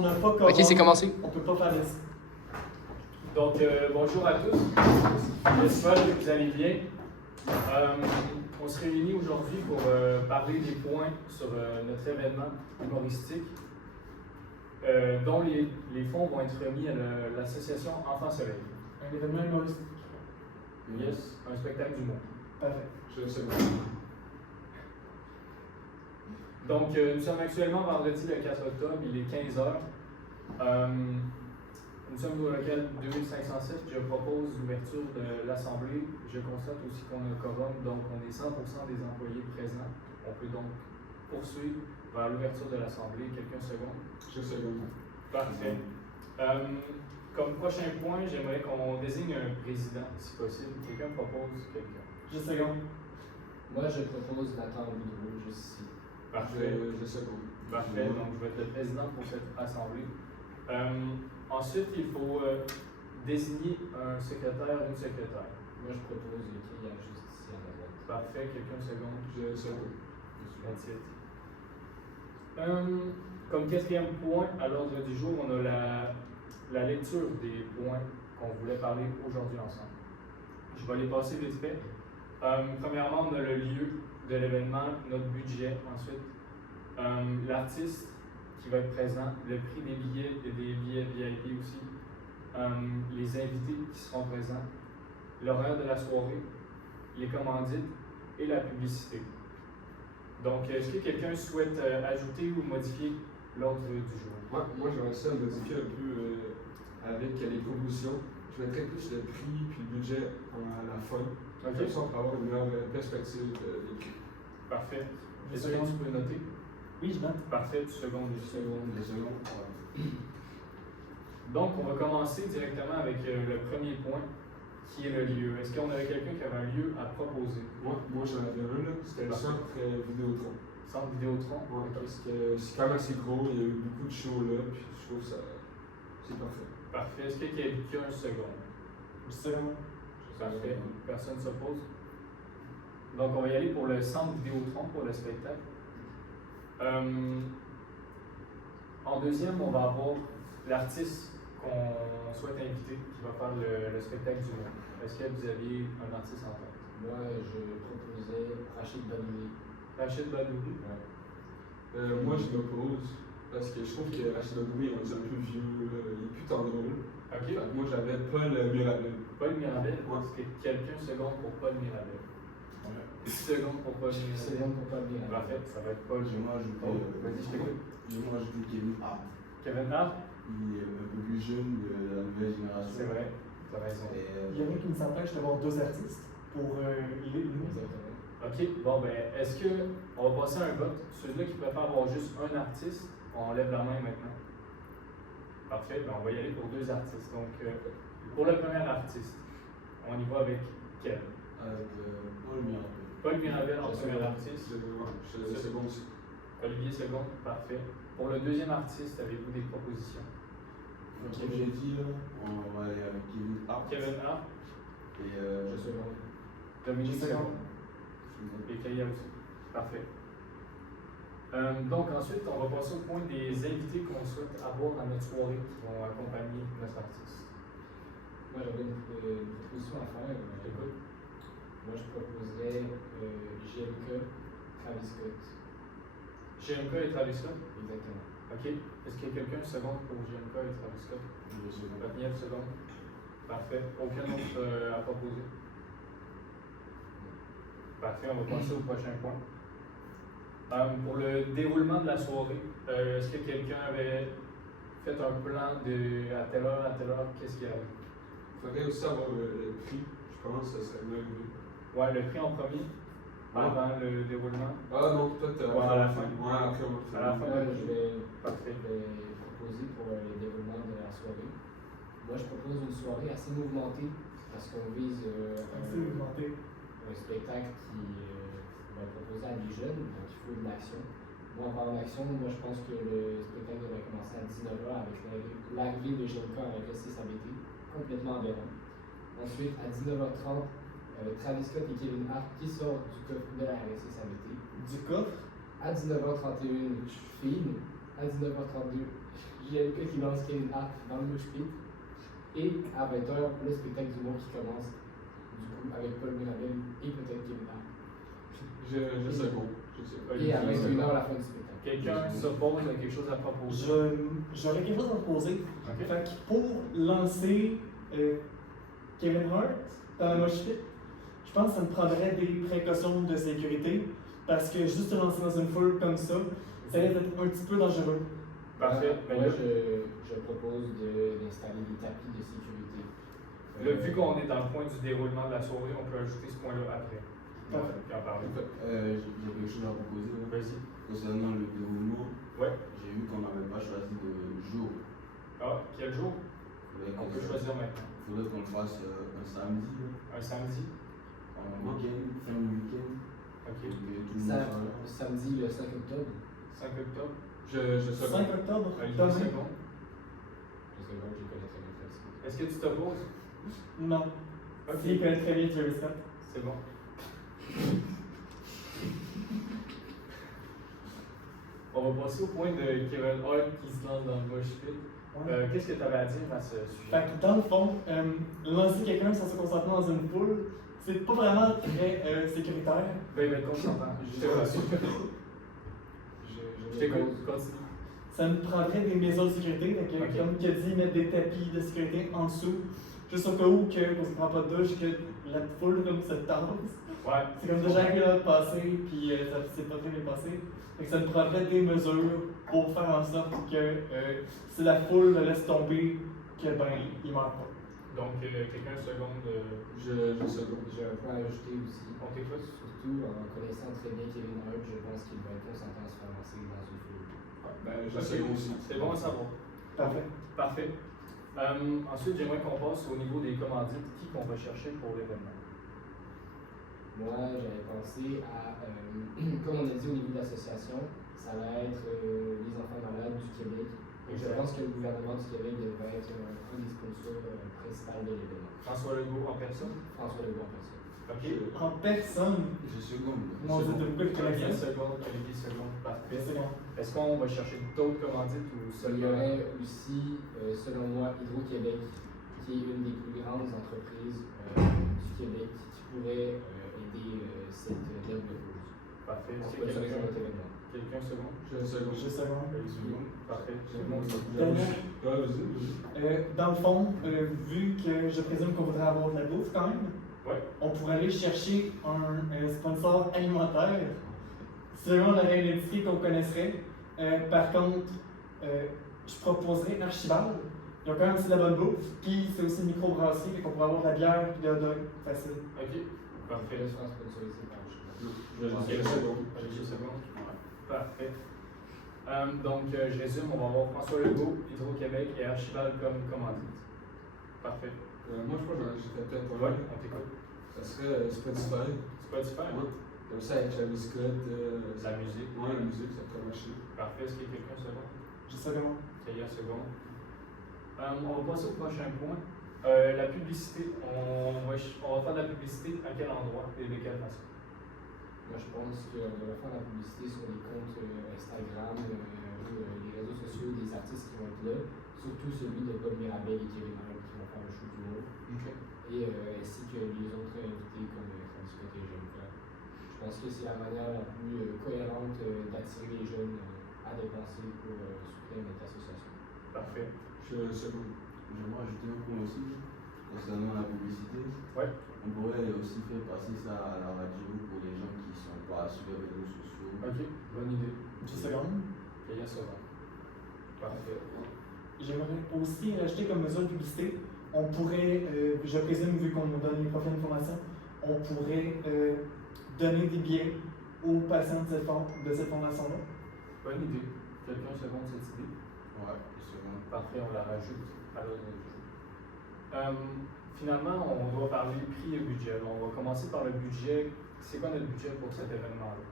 on n'a pas Ok, c'est commencé. On peut pas faire d'essai. Donc, bonjour à tous. J'espère que vous allez bien. On se réunit aujourd'hui pour parler des points sur notre événement humoristique, dont les fonds vont être remis à l'association Enfants Soleil. Un événement humoristique. Yes, un spectacle d'humour. Parfait. Je sais pas. Donc, nous sommes actuellement vendredi le 4 octobre, il est 15h. Nous sommes au local 2507. Je propose l'ouverture de l'Assemblée. Je constate aussi qu'on a un quorum, donc on est 100% des employés présents. On peut donc poursuivre vers l'ouverture de l'Assemblée. Quelques secondes. Je sais pas. Parfait. Comme prochain point, j'aimerais qu'on désigne un président, si possible. Quelqu'un propose quelqu'un. Juste une seconde. Moi, je propose Nathan Boudreau, juste ici. Parfait. Je sais pas. Parfait. Donc, je vais être le président pour cette assemblée. Ensuite, il faut désigner un secrétaire ou une secrétaire. Moi, je propose Kylian juste ici à ma droite. Parfait. Quelqu'un une seconde. Je sais pas. That's it. Comme quatrième point, à l'ordre du jour, on a la lecture des points qu'on voulait parler aujourd'hui ensemble. Je vais les passer vite fait. Premièrement, on a le lieu de l'événement, notre budget. Ensuite, l'artiste qui va être présent, le prix des billets et des billets VIP aussi, les invités qui seront présents, l'horaire de la soirée, les commandites et la publicité. Donc, est-ce que quelqu'un souhaite ajouter ou modifier l'ordre du jour? Moi j'aimerais ça modifier un peu avec les propositions. Je mettrais plus le prix puis le budget à la fin. Ok. Comme ça, on peut avoir une meilleure perspective des prix. Parfait. Est-ce que tu peux noter? Oui, je note. Parfait, tu secondes. Les secondes. Donc, on va commencer directement avec le premier point, qui est le lieu. Est-ce qu'on avait quelqu'un qui avait un lieu à proposer? Moi j'en avais un, là. C'était le centre Vidéotron. Centre Vidéotron? Ouais, parce que c'est quand même assez gros, il y a eu beaucoup de shows là, puis je trouve ça. C'est parfait. Parfait. Est-ce qu'il y a quelqu'un un second? Juste une seconde. Parfait. Personne ne s'oppose. Donc, on va y aller pour le centre Vidéotron pour le spectacle. En deuxième, on va avoir l'artiste qu'on souhaite inviter qui va faire le spectacle du monde. Est-ce que vous aviez un artiste en tête? Moi, je proposais Rachid Badouri. Rachid Badouri? Moi je m'oppose, parce que je trouve que Rachid Badouri est un peu vieux, là, il est plus tant drôle. Ok. Fait que moi j'avais Paul Mirabel. Paul Mirabel? Ouais. Est-ce que quelqu'un seconde pour Paul Mirabel? Seconde pour Paul Mirabel. C'est bon pour pas bien. Parfait, ça va être Paul. J'aimerais ajouter, Vas-y, je t'écoute. j'aimerais ajouter Kevin Hart. Kevin Hart? Il est un peu plus jeune de la nouvelle génération. C'est vrai, tu as raison. Et, Il y en a qui nous empêchent d'avoir deux artistes pour il et nous. Exactement. Ok, bon ben, est-ce que on va passer à un vote? Ceux-là qui préfèrent avoir juste un artiste, on lève la main maintenant. Parfait, ben on va y aller pour deux artistes. Donc, pour le premier artiste, on y va avec quel? avec Paul Mirabel. Paul Mirabel en Je premier sais. artiste. C'est bon aussi. Olivier second, parfait. Pour le deuxième artiste, avez-vous des propositions? Donc, comme j'ai dit, là, on va aller avec Kevin Hart. Kevin Hart, Et Je sais pas. Dominique Je second et Kaya aussi. Parfait. Donc ensuite, on va passer au point des invités qu'on souhaite avoir à notre soirée qui vont accompagner notre artiste. Moi, j'avais une proposition à faire. Écoute. Moi, je proposerais GMK, Travis Scott. GMK et Travis Scott. Exactement. OK. Est-ce qu'il y a quelqu'un seconde pour GMK et Travis Scott? je sais pas. Daniel seconde. Parfait. Aucun autre à proposer? Parfait. On va passer au prochain point. Pour le déroulement de la soirée, est-ce que quelqu'un avait fait un plan de à telle heure, qu'est-ce qu'il y avait? Il faudrait aussi avoir le prix, je pense que ça serait mieux vu. Ouais, le prix en premier, avant le déroulement. Ah non, peut-être Ouais, à la fin. Ouais, après on le fait. À la fin. Moi, je vais Parfait. proposer pour le déroulement de la soirée. Moi, je propose une soirée assez mouvementée parce qu'on vise C'est augmenté. un spectacle qui va être proposé à des jeunes, donc il faut de l'action. Moi, en parlant d'action, moi je pense que le spectacle devrait commencer à 19h avec l'arrivée de GMK avec le CSABT, complètement aberrant. Ensuite, à 19h30, avec Travis Scott et Kevin Hart qui sortent du coffre de la RSCSABT. Du coffre. À 19h31, je filme. À 19h32, JLK qui lance Kevin Hart dans le Mosh Pit. Et à 20h, le spectacle du monde qui commence, du coup, avec Paul Mirabel et peut-être Kevin Hart. Je seconde. Et à 21h, la fin du spectacle. Quelqu'un s'oppose à quelque chose à proposer? J'aurais quelque chose à te poser. Ok. Fait que pour lancer Kevin Hart dans la mosh pit, je pense que ça me prendrait des précautions de sécurité parce que juste te lancer dans une foule comme ça risque d'être un petit peu dangereux. Parfait. Moi, je propose d'installer des tapis de sécurité. Vu qu'on est dans le point du déroulement de la soirée, on peut ajouter ce point-là après. Parfait. Puis en parler. J'ai quelque chose à proposer. Là. Vas-y. Concernant le déroulement, Ouais. j'ai vu qu'on n'avait pas choisi de jour. Ah, quel jour? On peut choisir maintenant. Il faudrait qu'on le fasse un samedi, là, Un samedi? en week-end, fin de week-end. Ok. Et que tout le monde soit là. Samedi le 5 octobre. 5 octobre. Je 5 seconde. octobre, Olivier demain. Second. Je sais pas, je connais très bien ça. Est-ce que tu t'opposes? Non. Ok. Il connaît très bien Jerry Scott. C'est bon. On va passer au point de Kevin Hart qui se lance dans le mosh pit. Ouais. Qu'est-ce que tu avais à dire à ce sujet? Fait que dans le fond, lancer quelqu'un sans se concentrer dans une foule, c'est pas vraiment très sécuritaire. Ben, il va être consentant. Je te rassure. Je t'écoute. Continue. Ça me prendrait des mesures de sécurité, donc, Ok. comme tu as dit, mettre des tapis de sécurité en dessous, juste au cas où qu'on ne prend pas de douche, que la foule comme se tasse. Ouais. C'est comme déjà arrivé là de passer, puis ça s'est pas très bien passé. Fait que ça me prendrait des mesures pour faire en sorte que si la foule le laisse tomber, que ben il meurt pas. Donc, quelqu'un seconde. Je seconde. J'ai un point à ajouter aussi. On t'écoute? Surtout en connaissant très bien Kevin Hart, je pense qu'il va être consentant à se faire lancer dans une foule. Ben, je Ok. seconde aussi. C'est bon à savoir. Parfait. Parfait. Ensuite, j'aimerais qu'on passe au niveau des commandites. Qui qu'on va chercher pour l'événement? Moi, j'avais pensé à, comme on a dit au niveau de l'association, ça va être les enfants malades du Québec. Et je Exact. pense que le gouvernement du Québec devrait être un des sponsors principaux de l'événement. François Legault en personne? François Legault en personne. Ok. En personne, Je seconde. mon Dieu, de beaucoup de Olivier connaissances. seconde, Olivier seconde. Parfait. C'est bon. Est-ce qu'on va chercher d'autres commandites ou Il y seulement? aurait aussi, selon moi, Hydro-Québec, qui est une des plus grandes entreprises du Québec, qui pourrait aider cette noble cause. Parfait. Est-ce Pour que ce quelqu'un événement. seconde? Je seconde. Je sais pas. Olivier. Parfait. Tout le monde Dernière. Ouais, vas-y. Dans le fond, vu que je présume qu'on voudrait avoir de la bouffe quand même, Ouais. on pourrait aller chercher un sponsor alimentaire selon la réalité qu'on connaisserait. Par contre, je proposerais Archibald. Ils ont quand même aussi de la bonne bouffe, puis c'est aussi une microbrasserie, fait qu'on pourrait avoir de la bière et de la dog facile. Ok. Parfait. Je pense sponsorisé par Archibald. Je seconde. Olivier seconde. Parfait. Donc, je résume, on va avoir François Legault, Hydro-Québec et Archibald comme commandite. Parfait. Moi, je pense que j'ai fait peut-être Ouais, pas. on t'écoute. Ça serait Spotify. Spotify? Ouais. Comme ça, avec Travis Scott. La musique. Ouais, la musique, ça pourrait marcher. Parfait. Est-ce qu'il y a quelqu'un second? Je sais comment. Quelqu'un second. On va passer au prochain point. La publicité. On va faire de la publicité à quel endroit et de quelle façon? Moi, je pense qu'on devrait faire la publicité sur les comptes Instagram ou les réseaux sociaux des artistes qui vont être là, surtout celui de Paul Mirabel et Kevin Hart qui vont faire le show du jour, et ainsi que les autres invités comme Travis Scott et JLK. Je pense que c'est la manière la plus cohérente d'attirer les jeunes à dépenser pour soutenir notre association. Parfait. Je seconde. J'aimerais ajouter un point aussi concernant la publicité. Ouais. On pourrait aussi faire passer ça à la radio pour les gens qui ne sont pas sur les réseaux sociaux. Ok. Bonne idée. Je sais comment. Quelqu'un second. Parfait. J'aimerais aussi rajouter comme mesure de publicité, on pourrait, je présume, vu qu'on nous donne une prochaine information, on pourrait donner des billets aux patients de cette fondation-là. Bonne idée. Quelqu'un seconde cette idée? Ouais, seconde. Parfait, on la rajoute à l'ordre du jour. Finalement, on va parler prix et budget. On va commencer par le budget. C'est quoi notre budget pour cet événement-là?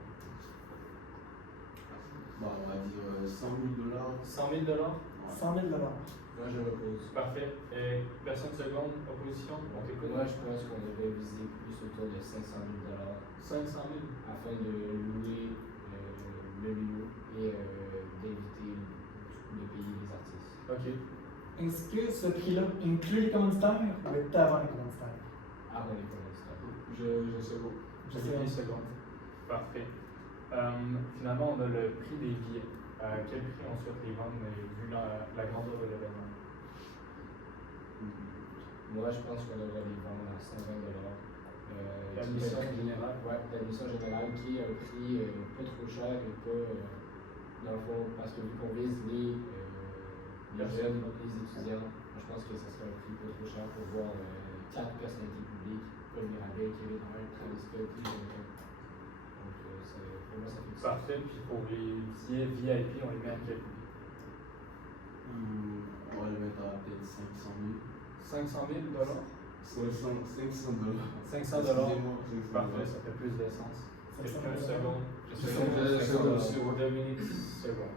Bah, on va dire 100 000 $. 100 000 $? Ouais. 100 000 $. Moi, je repose. Parfait. Et personne seconde, opposition? On t'écoute? Moi, je pense qu'on devrait viser plus autour de 500 000 $ 500 000? afin de louer le lieu et d'inviter, du coup, de payer les artistes. OK. Est-ce que ce prix-là inclut les commanditaires ou est avant les commanditaires? Avant les commanditaires. Je sais pas. Je J'ai sais une pas. seconde. Parfait. Finalement, on a le prix des billets. Quel prix on souhaite les vendre vu la grandeur de l'événement? Moi, je pense qu'on devrait les vendre à 120 $. L'admission générale? Ouais, l'admission générale qui est un prix pas trop cher et pas, dans le fond, parce que vu qu'on vise les jeunes, les étudiants, moi, je pense que ça serait un prix pas trop cher pour voir 4 personnalités publiques, Paul Mirabel, Kevin Hart, Travis Scott, et Jonathan. Donc, pour moi, ça fait du sens. Parfait. Puis pour les billets VIP, on les met à quel prix? On va le mettre à peut-être 500 000. 500 000 $? 500 $. 500 $. Excusez-moi, 500 Parfait, ça fait plus de sens. Quelqu'un 500 seconde. Seconde aussi, ouais. Dominique, seconde.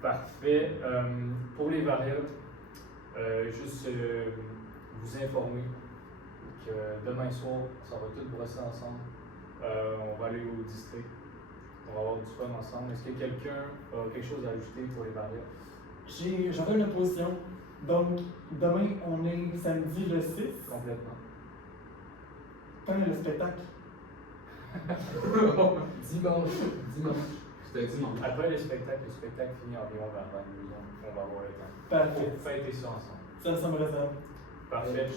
Parfait. Pour les variables, juste vous informer que demain soir, ça va tout brosser ensemble. On va aller au district. On va avoir du fun ensemble. Est-ce que quelqu'un a quelque chose à ajouter pour les variables? J'avais une opposition. Donc, demain, on est samedi le 6. Complètement. Quand est le spectacle? Dimanche. C'était dimanche. Après le spectacle finit environ vers 22h. On va avoir le temps. Parfait. Pour fêter ça ensemble. Ça me raisonne. Parfait.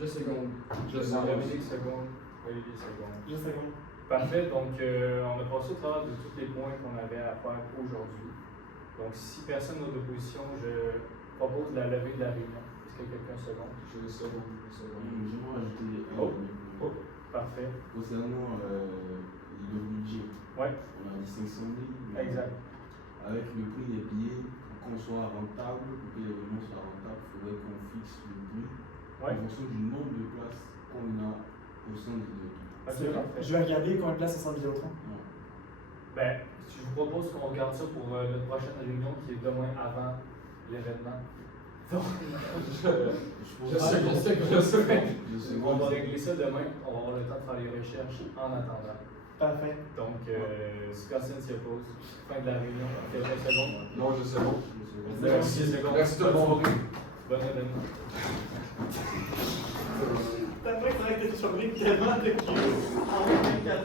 Je seconde. Je sais pas. Dominique, seconde. Olivier, seconde. Juste une seconde. Parfait, donc on a passé au travers de tous les points qu'on avait à faire aujourd'hui. Donc si personne n'a d'opposition, je propose la levée de la réunion. Est-ce que quelqu'un seconde? Je sais pas. J'aimerais ajouter Oh. Parfait. concernant le budget. Ouais, On a dit 500 000. mais exact. Avec le prix des billets, pour qu'on soit rentable, pour que l'événement soit rentable, il faudrait qu'on fixe le prix Ouais. en fonction du nombre de places qu'on a au sein de l'événement. Ok, parfait. Je vais regarder combien de place au centre Vidéotron. Non. Ben, je vous propose qu'on regarde ça pour notre prochaine réunion qui est demain avant l'événement. Donc, Je sais on va régler ça demain. On va avoir le temps de faire les recherches en attendant. Parfait. Donc, si personne s'y oppose, fin de la réunion, quelques secondes. Non, je sais pas. Merci, secondes. Merci tout le monde. Bon événement. T'as pas que ça aurait été chômé tellement de kilos en 24 heures.